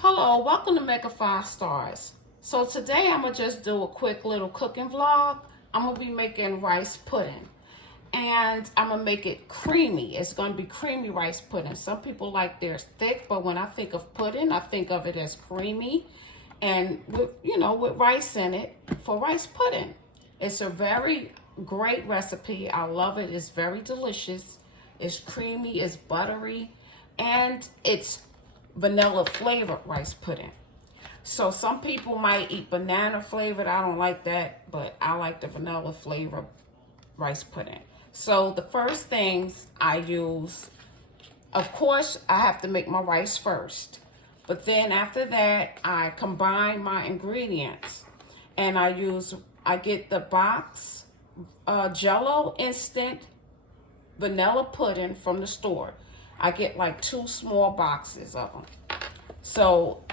Hello, welcome to Mega 5 Stars. So today I'm going to just do a quick little cooking vlog. I'm going to be making rice pudding. And I'm going to make it creamy. It's going to be creamy rice pudding. Some people like theirs thick, but when I think of pudding, I think of it as creamy. And with rice in it for rice pudding. It's a very great recipe. I love it. It's very delicious. It's creamy, it's buttery, and it's vanilla flavored rice pudding. So some people might eat banana flavored. I don't like that, but I like the vanilla flavored rice pudding. So the first things I use, of course, I have to make my rice first. But then after that, I combine my ingredients. And I get the box Jello instant vanilla pudding from the store. I get like 2 small boxes of them. So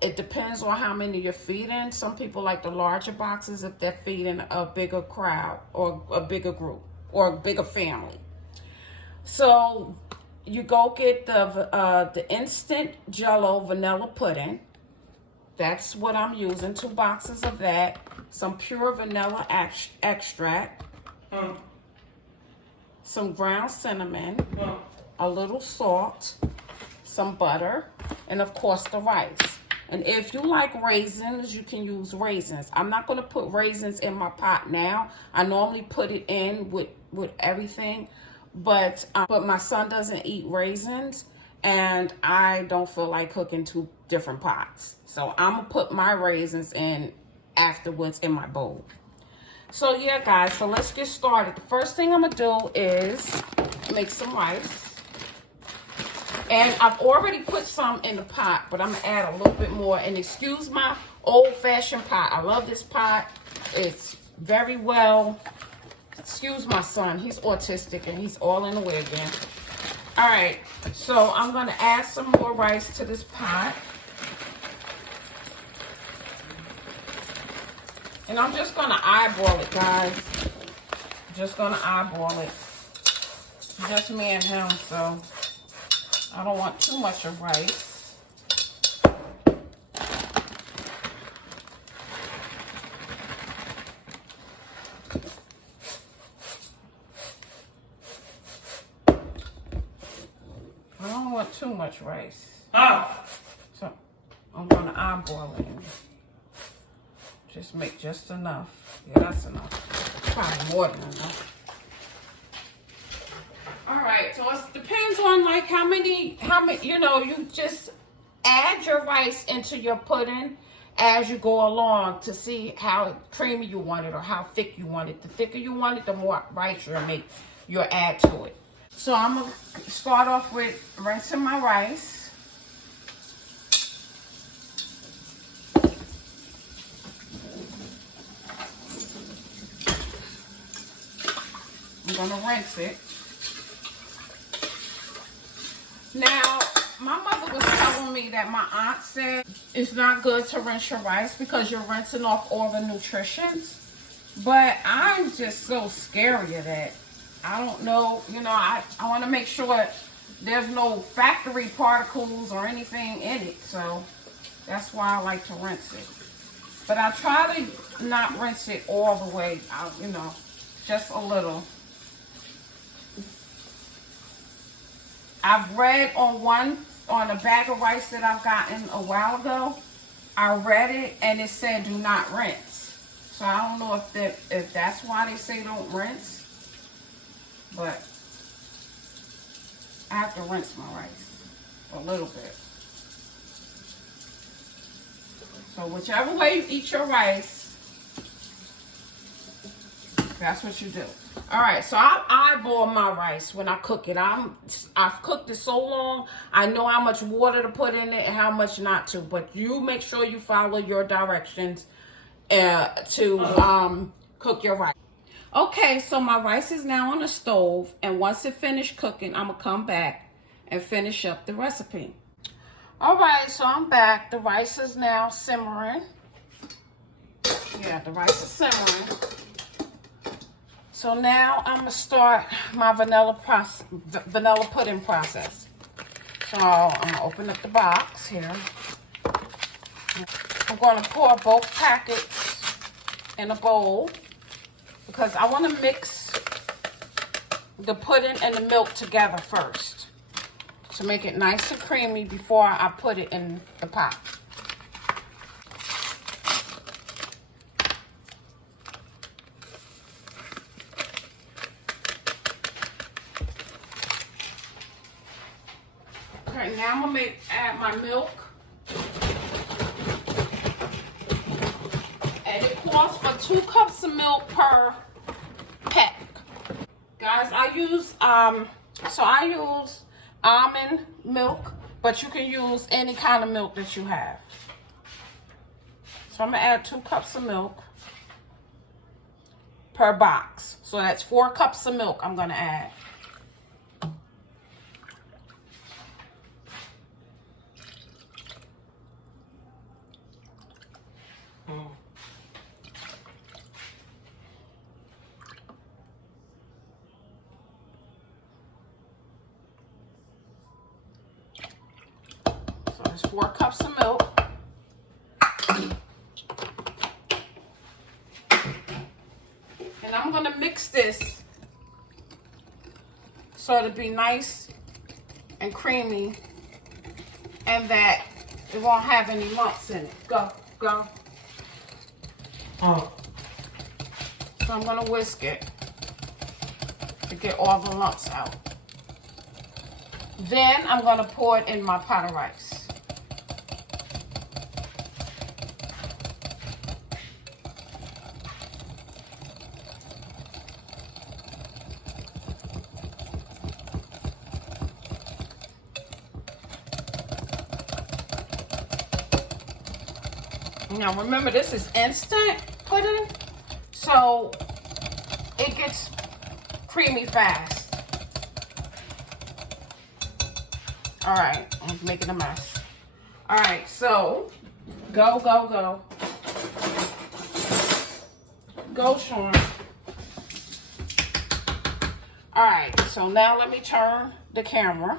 it depends on how many you're feeding. Some people like the larger boxes if they're feeding a bigger crowd or a bigger group or a bigger family. So you go get the instant Jello vanilla pudding. That's what I'm using. 2 boxes of that. Some pure vanilla extract. Some ground cinnamon. A little salt. Some butter. And of course the rice. And if you like raisins, you can use raisins. I'm not going to put raisins in my pot now. I normally put it in with everything. But my son doesn't eat raisins. And I don't feel like cooking 2 different pots. So I'm going to put my raisins in afterwards in my bowl. So yeah, guys, so let's get started. The first thing I'm going to do is make some rice. And I've already put some in the pot, but I'm going to add a little bit more. And excuse my old-fashioned pot. I love this pot. It's very well. Excuse my son. He's autistic and he's all in the way again. All right, so I'm going to add some more rice to this pot. And I'm just going to eyeball it, guys. Just going to eyeball it. Just me and him, so I don't want too much of rice. I don't want too much rice. So I'm going to eyeball it. Just make just enough. Yeah, that's enough. Probably more than enough. All right, so it depends on like how many, you just add your rice into your pudding as you go along to see how creamy you want it or how thick you want it. The thicker you want it, the more rice you'll add to it. So I'm going to start off with rinsing my rice. I'm going to rinse it. Now, my mother was telling me that my aunt said it's not good to rinse your rice because you're rinsing off all the nutritions. But I'm just so scary of that. I don't know, I want to make sure there's no factory particles or anything in it. So that's why I like to rinse it. But I try to not rinse it all the way out, just a little. I've read on a bag of rice that I've gotten a while ago. I read it and it said do not rinse. So I don't know if that's why they say don't rinse. But I have to rinse my rice a little bit. So whichever way you eat your rice, that's what you do. All right, so I eyeball my rice when I cook it. I've cooked it so long, I know how much water to put in it and how much not to. But you make sure you follow your directions to cook your rice. Okay, so my rice is now on the stove, and once it finished cooking, I'm gonna come back and finish up the recipe. All right, so I'm back. The rice is now simmering. Yeah, the rice is simmering. So now I'm going to start my vanilla pudding process. So I'm going to open up the box here. I'm going to pour both packets in a bowl because I want to mix the pudding and the milk together first to make it nice and creamy before I put it in the pot. Okay, now I'm going to add my milk. And it calls for 2 cups of milk per pack. Guys, I use almond milk, but you can use any kind of milk that you have. So I'm gonna add 2 cups of milk per box. So that's 4 cups of milk I'm gonna add. So there's 4 cups of milk. And I'm gonna mix this so it'll be nice and creamy and that it won't have any lumps in it. Go. Oh. So I'm gonna whisk it to get all the lumps out. Then I'm gonna pour it in my pot of rice. Now remember, this is instant pudding, so it gets creamy fast. All right, I'm making a mess. All right, so go. Go, Sean. All right, so now let me turn the camera.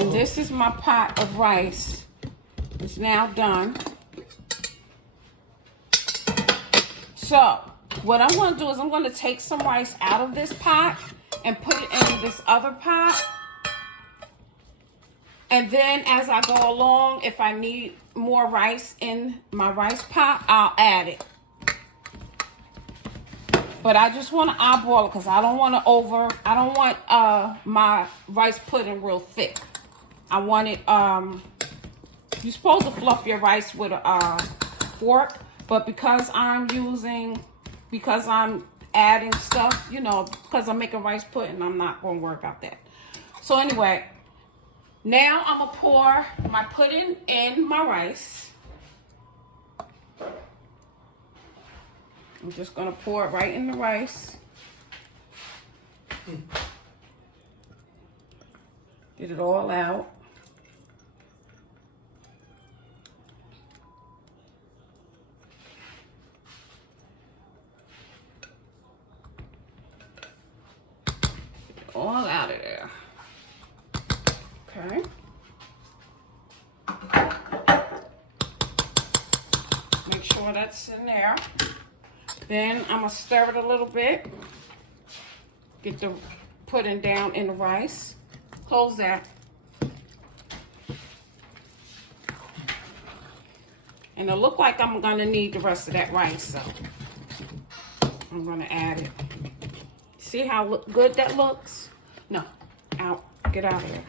And this is my pot of rice. It's now done. So, what I'm going to do is I'm going to take some rice out of this pot and put it in this other pot. And then as I go along, if I need more rice in my rice pot, I'll add it. But I just want to eyeball it because I don't want my rice pudding real thick. I want it, you're supposed to fluff your rice with a fork, but because I'm adding stuff, you know, because I'm making rice pudding, I'm not going to worry about that. So anyway, now I'm going to pour my pudding in my rice. I'm just going to pour it right in the rice. Get it all out. All out of there. Okay. Make sure that's in there. Then I'm going to stir it a little bit. Get the pudding down in the rice. Close that. And it look like I'm going to need the rest of that rice, so I'm going to add it. See how good that looks? No, out. Get out of there.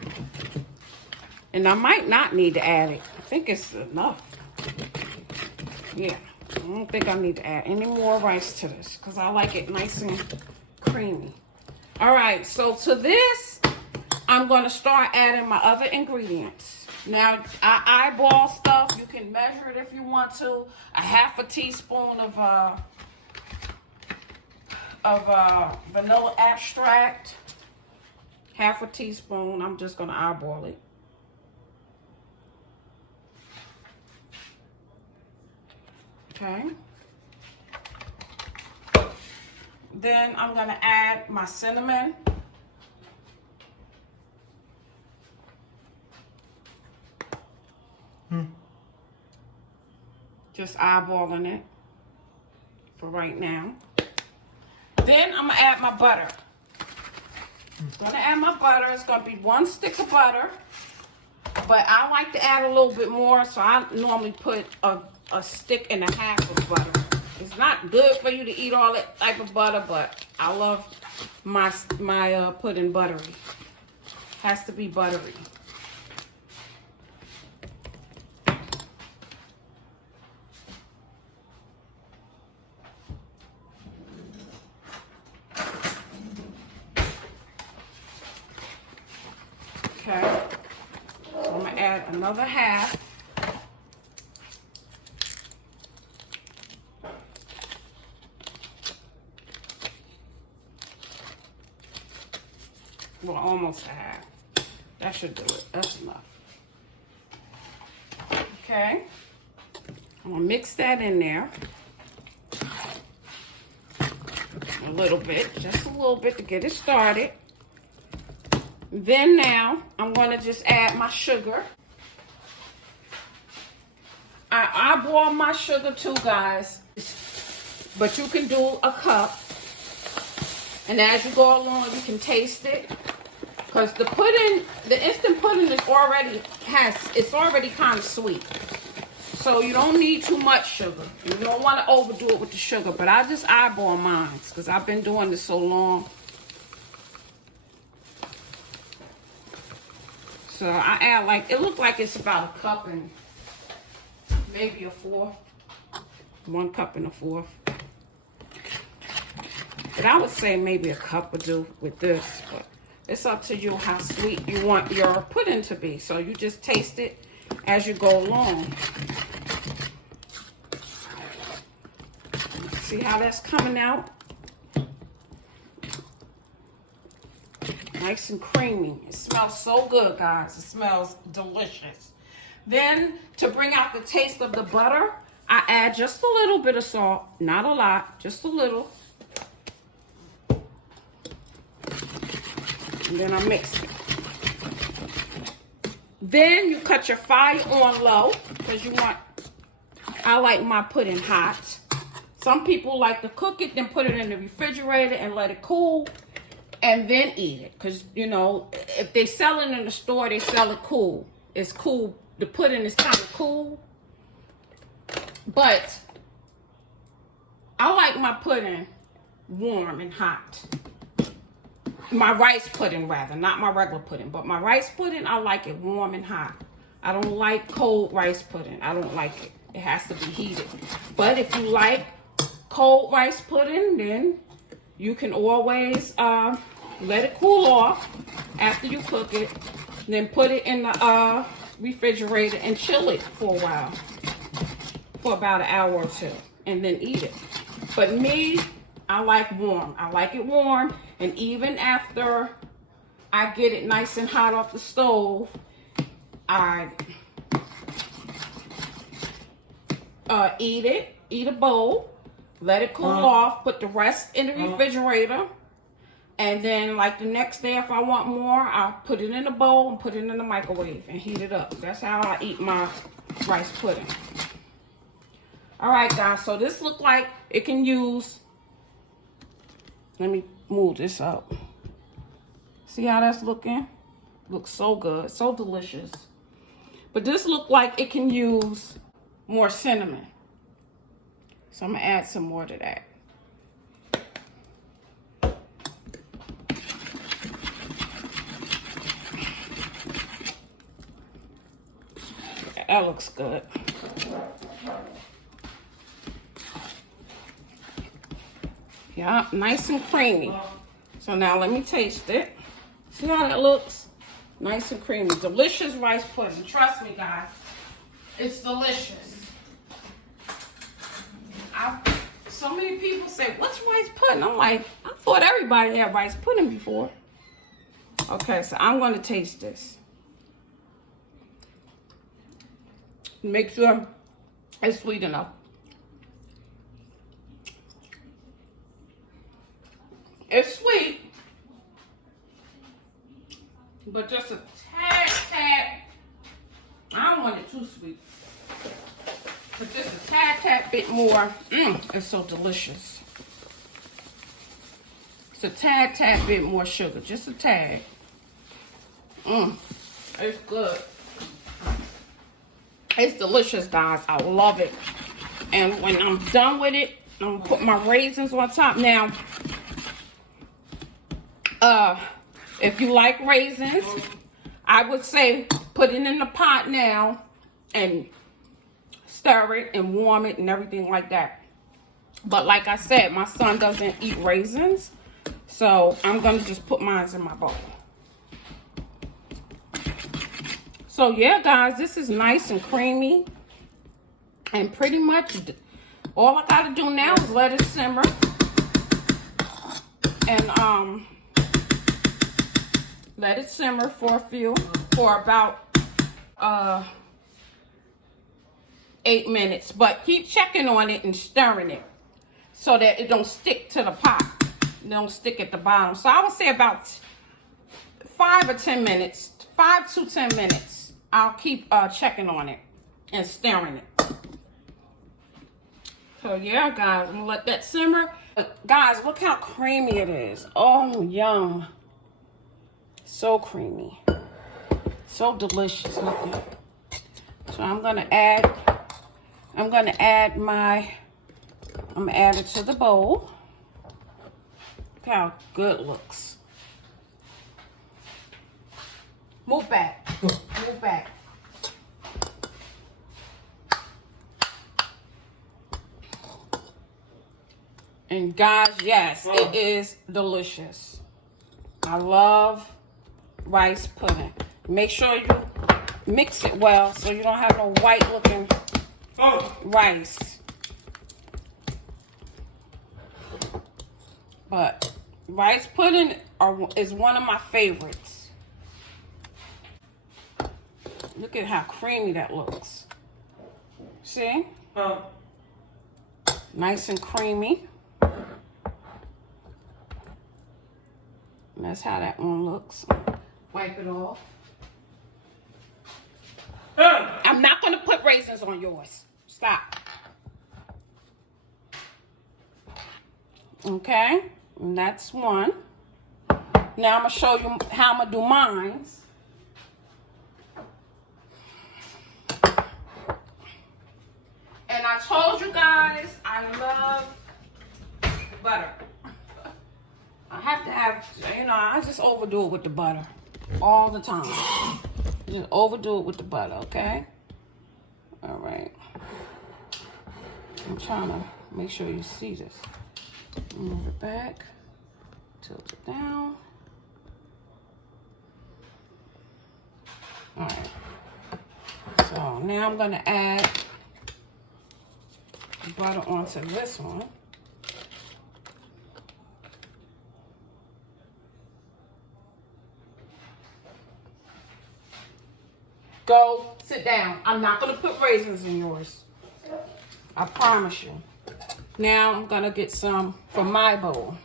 And I might not need to add it. I think it's enough. Yeah, I don't think I need to add any more rice to this because I like it nice and creamy. All right, so to this, I'm going to start adding my other ingredients. Now, I eyeball stuff. You can measure it if you want to. A half a teaspoon of vanilla extract. Half a teaspoon. I'm just going to eyeball it. Okay. Then I'm going to add my cinnamon. Just eyeballing it for right now. Then I'm gonna add my butter. Gonna add my butter. It's gonna be 1 stick of butter, but I like to add a little bit more, so I normally put a stick and a half of butter. It's not good for you to eat all that type of butter, but I love my pudding buttery. Has to be buttery. Okay, so I'm gonna add another half. Well, almost a half. That should do it. That's enough. Okay, I'm gonna mix that in there a little bit, just a little bit to get it started. Then now, I'm going to just add my sugar. I eyeball my sugar too, guys. But you can do a cup. And as you go along, you can taste it. Because the pudding, the instant pudding is already kind of sweet. So you don't need too much sugar. You don't want to overdo it with the sugar. But I just eyeball mine because I've been doing this so long. So I add like, it looked like it's about a cup and maybe a fourth. 1 cup and a fourth. But I would say maybe a cup would do with this. But it's up to you how sweet you want your pudding to be. So you just taste it as you go along. See how that's coming out? Nice and creamy. It smells so good, guys. It smells delicious. Then, to bring out the taste of the butter, I add just a little bit of salt. Not a lot, just a little. And then I mix it. Then you cut your fire on low because I like my pudding hot. Some people like to cook it, then put it in the refrigerator and let it cool. And then eat it. Because, you know, if they sell it in the store, they sell it cool. It's cool. The pudding is kind of cool. But I like my pudding warm and hot. My rice pudding, rather. Not my regular pudding. But my rice pudding, I like it warm and hot. I don't like cold rice pudding. I don't like it. It has to be heated. But if you like cold rice pudding, then you can always let it cool off after you cook it. Then put it in the refrigerator and chill it for a while. For about an hour or 2. And then eat it. But me, I like warm. I like it warm. And even after I get it nice and hot off the stove, I eat a bowl, let it cool off, put the rest in the refrigerator. And then, like the next day, if I want more, I'll put it in a bowl and put it in the microwave and heat it up. That's how I eat my rice pudding. All right, guys. So this look like it can use. Let me move this up. See how that's looking? Looks so good, so delicious. But this look like it can use more cinnamon. So I'm gonna add some more to that. That looks good. Yeah, nice and creamy. So now let me taste it. See how that looks? Nice and creamy. Delicious rice pudding. Trust me, guys. It's delicious. So many people say, what's rice pudding? I'm like, I thought everybody had rice pudding before. Okay, so I'm going to taste this. Make sure it's sweet enough. It's sweet, but just a tad. I don't want it too sweet. But just a tad bit more. It's so delicious. It's a tad bit more sugar. Just a tad. It's good. It's delicious, guys. I love it. And when I'm done with it, I'm gonna put my raisins on top. Now, if you like raisins, I would say put it in the pot now and stir it and warm it and everything like that. But like I said, my son doesn't eat raisins, so I'm gonna just put mine in my bowl. So yeah, guys, this is nice and creamy. And pretty much all I gotta do now is let it simmer. And let it simmer for about 8 minutes. But keep checking on it and stirring it so that it don't stick to the pot. It don't stick at the bottom. So I would say about 5 or 10 minutes, 5 to 10 minutes. I'll keep checking on it and stirring it. So yeah, guys, I'm gonna let that simmer. But guys, look how creamy it is. Oh, yum. So creamy. So delicious. Look. So I'm gonna add it to the bowl. Look how good it looks. Move back. Move back. And guys, yes, it is delicious. I love rice pudding. Make sure you mix it well so you don't have no white looking rice. But rice pudding is one of my favorites. Look at how creamy that looks. See? Nice and creamy. And that's how that one looks. Wipe it off. I'm not going to put raisins on yours. Stop. Okay. And that's one. Now I'm going to show you how I'm going to do mine. And I told you guys I love butter. I have to have, I just overdo it with the butter all the time. Just overdo it with the butter, okay? All right. I'm trying to make sure you see this. Move it back, tilt it down. All right. So now I'm gonna add butter onto this one. Go sit down. I'm not going to put raisins in yours. I promise you. Now I'm going to get some from my bowl.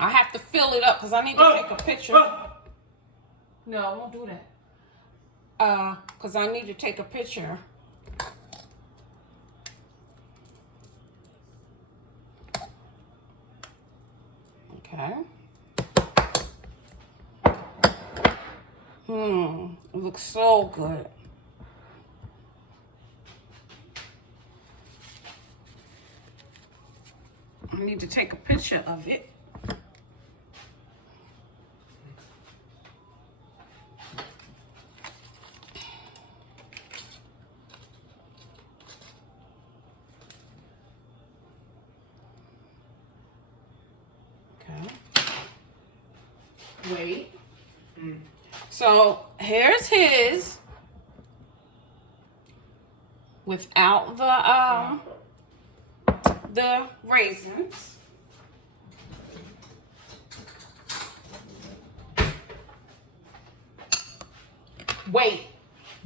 I have to fill it up because I need to take a picture. No, I won't do that. Because I need to take a picture. Okay. It looks so good. I need to take a picture of it. Okay. Wait. So here's his without the raisins. Wait,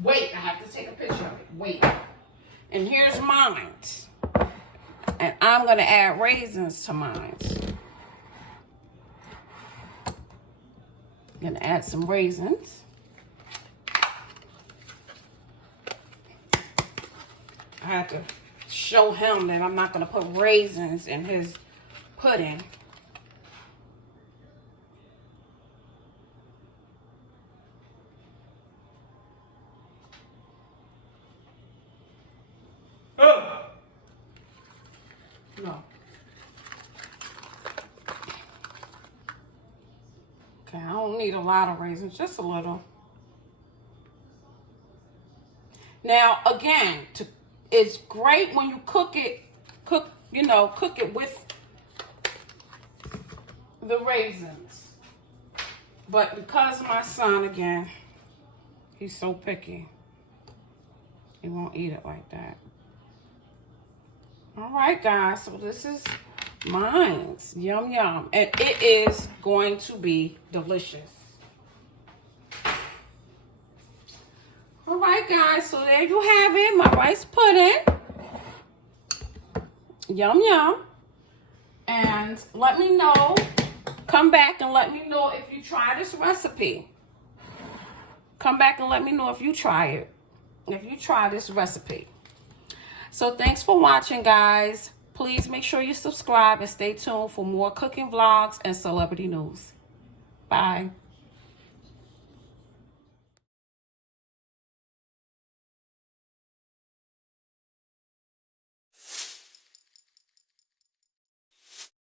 I have to take a picture of it. Wait. And here's mine. And I'm gonna add raisins to mine. Gonna add some raisins. I had to show him that I'm not going to put raisins in his pudding. No. Okay, I don't need a lot of raisins, just a little. Now, again, it's great when you cook it with the raisins. But because my son, again, he's so picky, he won't eat it like that. All right, guys, so this is mine's. Yum, yum. And it is going to be delicious. All right, guys, so there you have it, my rice pudding. Yum, yum. And let me know, come back and let me know if you try this recipe. Come back and let me know if you try it, if you try this recipe. So thanks for watching, guys. Please make sure you subscribe and stay tuned for more cooking vlogs and celebrity news. Bye.